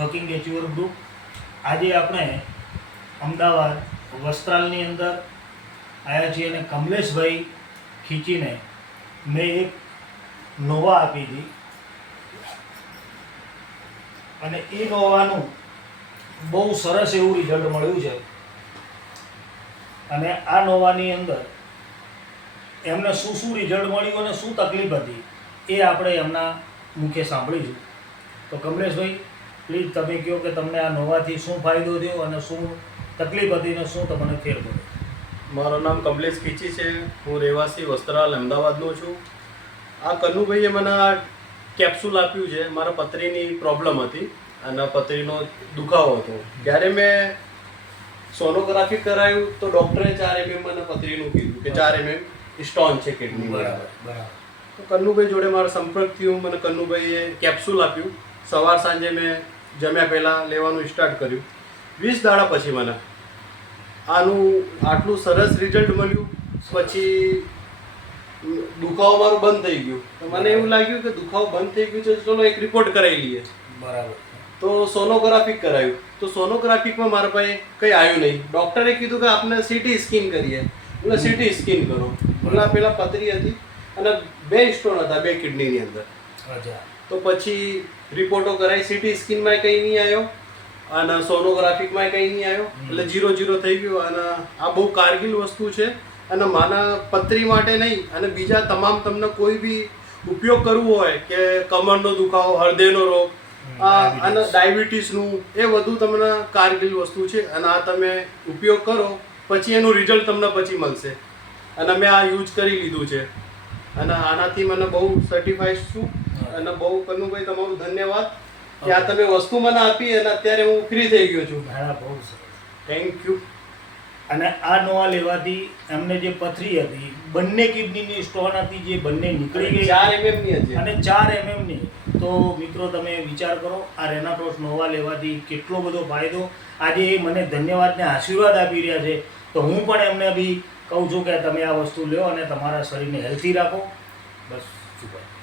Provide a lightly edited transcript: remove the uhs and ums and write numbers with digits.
Rocking એચ્યુઅર group. આજે આપણે અમદાવાદ વસ્ત્રાલની અંદર આવ્યા છીએ અને કમલેશભાઈ ખીચીને મેં એક નોવા આપી હતી અને એ નોવાનું બહુ સરસ એવું રિઝલ્ટ મળ્યું છે. અને આ નોવાની અંદર એમને શું શું રિઝલ્ટ મળ્યું અને શું તકલીફ હતી એ આપણે એમના મુખે સાંભળીશું. તો કમલેશભાઈ પ્લીઝ તમે કહો કે તમને આ નોવાથી શું ફાયદો થયો અને શું તકલીફ હતી ને શું તમને ફેર પડ્યો. મારું નામ કમલેશ ખીચી છે. હું રહેવાસી વસ્ત્રાલ અમદાવાદનો છું. આ કનુભાઈએ મને આ કેપ્સ્યુલ આપ્યું છે. મારા પથરીની પ્રોબ્લેમ હતી અને પથરીનો દુખાવો હતો. જ્યારે મેં સોનોગ્રાફી કરાયું તો ડૉક્ટરે 4 mm મને પથરીનું કીધું કે 4 mm સ્ટોન છે કિડની. બરાબર. તો કનુભાઈ જોડે મારો સંપર્ક થયો. મને કનુભાઈએ કેપ્સ્યુલ આપ્યું. સવાર સાંજે મેં જમ્યા પહેલાં લેવાનું સ્ટાર્ટ કર્યું. 20 દાડા પછી મને આનું આટલું સરસ રિઝલ્ટ મળ્યું. પછી દુખાવો મારું બંધ થઈ ગયું. તો મને એવું લાગ્યું કે દુખાવો બંધ થઈ ગયું છે, ચલો એક રિપોર્ટ કરાવી લઈએ. બરાબર. તો સોનોગ્રાફી કરાયું. તો સોનોગ્રાફીમાં મારા પાસે કંઈ આવ્યું નહીં. ડૉક્ટરે કીધું કે આપણે સીટી સ્કેન કરીએ. એટલે સીટી સ્કેન કરો. એટલે પેલા પથરી હતી અને 2 સ્ટોન હતા 2 કિડનીની અંદર. અચ્છા. તો પછી રિપોર્ટો કરાવી. સીટી સ્કેનમાં કંઈ નહીં આવ્યો અને સોનોગ્રાફીમાં કંઈ નહીં આવ્યો. એટલે 0-0 થઈ ગયું. અને આ બહુ કારગિલ વસ્તુ છે અને માના પથરી માટે નહીં અને બીજા તમામ તમને કોઈ બી ઉપયોગ કરવો હોય કે કમરનો દુખાવો, હૃદયનો રોગ અને ડાયાબિટીસનું, એ બધું તમને કારગિલ વસ્તુ છે. અને આ તમે ઉપયોગ કરો પછી એનું રિઝલ્ટ તમને પછી મળશે. અને મેં આ યુઝ કરી લીધું છે અને આનાથી મને બહુ સર્ટિફાઈડ છું. અને બહુ કનુભાઈ તમારું ધન્યવાદ કે આ તમે વસ્તુ મને આપી અને અત્યારે હું ફ્રી થઈ ગયો છું. હા, બહુ સરસ. Thank you. અને આ નોવા લેવાથી એમને જે પથરી હતી, બંને કિડનીની સ્ટોન હતી જે બંને નીકળી ગઈ 4 mm ની હતી અને 4 mm ની. તો મિત્રો તમે વિચાર કરો આ રેનાટોસ નોવા લેવાથી કેટલો બધો ફાયદો. આજે એ મને ધન્યવાદ ને આશીર્વાદ આપી રહ્યા છે. તો હું પણ એમને બી કહું છું કે તમે આ વસ્તુ લ્યો અને તમારા શરીરને હેલ્થી રાખો. બસ શું કહે.